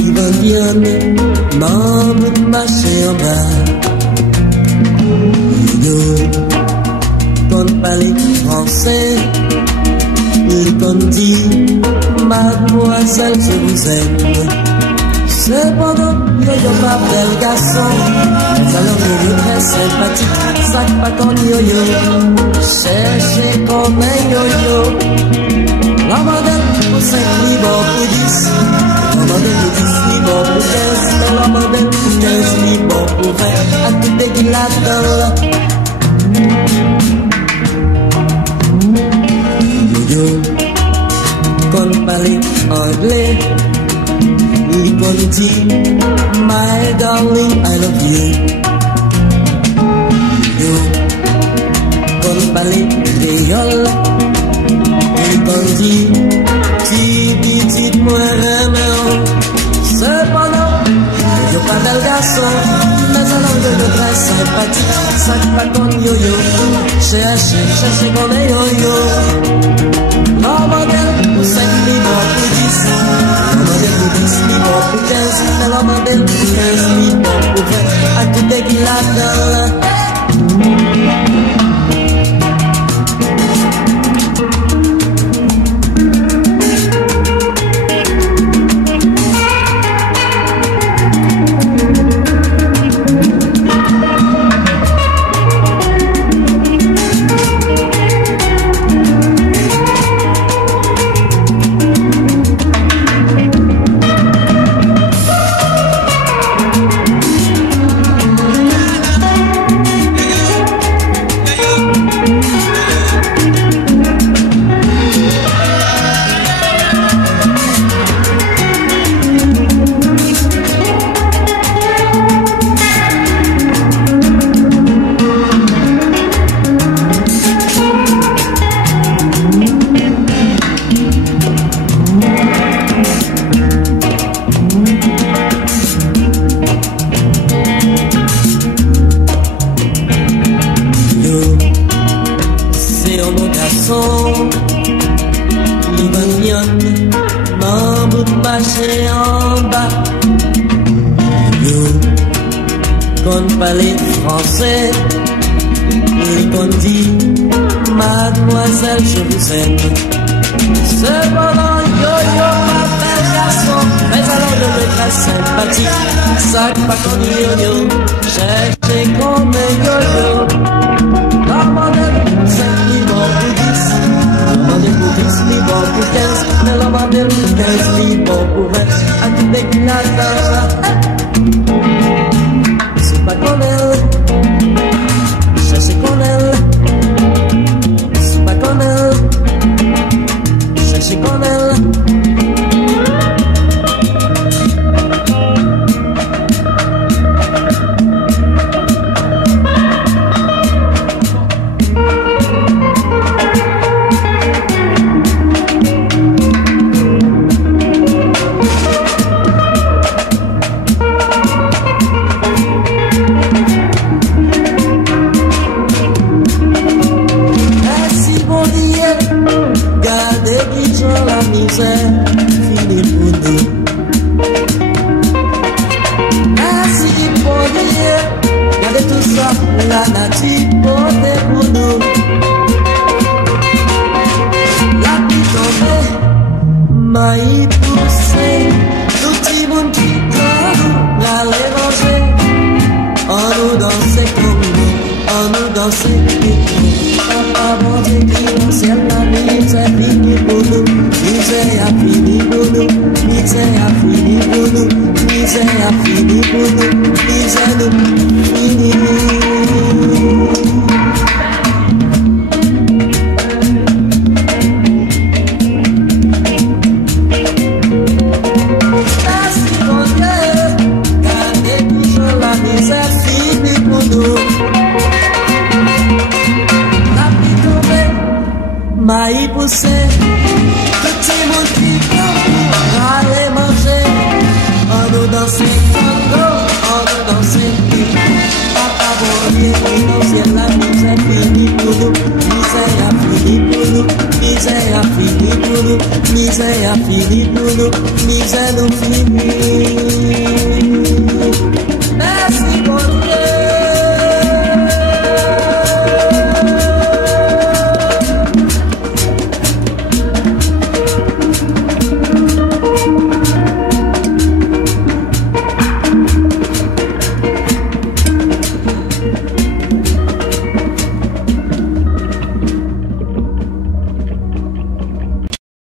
il va bien, maman marcher en bas. Yo, qu'on parle français, qu'on dit, mademoiselle, je vous aime. Cependant, yo-yo, ma belle garçon, alors yo-yo très sympathique, sac pas ton yo-yo, cherchez comme un yo-yo. La modèle pour 5 livres pour 10, la modèle pour 10 livres pour 15, mais la modèle pour 15 livres pour 20, à tout déguilateur. Yo-yo, qu'on parle anglais, Equality, my darling, I love you. You, con parler créole. Equality, petit moi remède. Cependant, yo pas bel garçon, mais alors yo très sympathique. Sac pas con yo-yo, cherchez comme un yo-yo. La modèle pour 5 livres pour 10. La modèle pour 10 livres pour 15. Mais la modèle pour 15 livres pour 20. À tout déguilateur. Mademoiselle, je vous aime. Cependant, yo-yo, ma belle garçon, mais alors je vais très sympathique. Sac pas comme yo-yo, cherchez comme un yo-yo. La modèle, 5 livres pour 10. La modèle pour 10 livres pour 15. Mais la modèle pour 15 livres pour 20. À tout déguilateur. C'est pas comme elle. Cherchez comme elle. Cherchez comme elle. Fini pour nous. Merci pour Dieu. Regardez tout ça, la nature portée pour nous. La pluie tombée, maïs poussé, tout petit monde qui court, l'aller manger. On nous danse comme nous, on nous danse comme nous. Papa bon Dieu qui nous ciel la misère fini pour nous. Misère a fini pour nous, misère a fini pour nous, misère a fini pour nous, misère nous fini. Merci mon Dieu, gardez toujours la misère fini pour nous. La pluie tombée, maïs poussé. Petit monde qui court, aller manger. On nous danse tango, on nous danse pique. Papa bon fini pour nous, misère nous fini.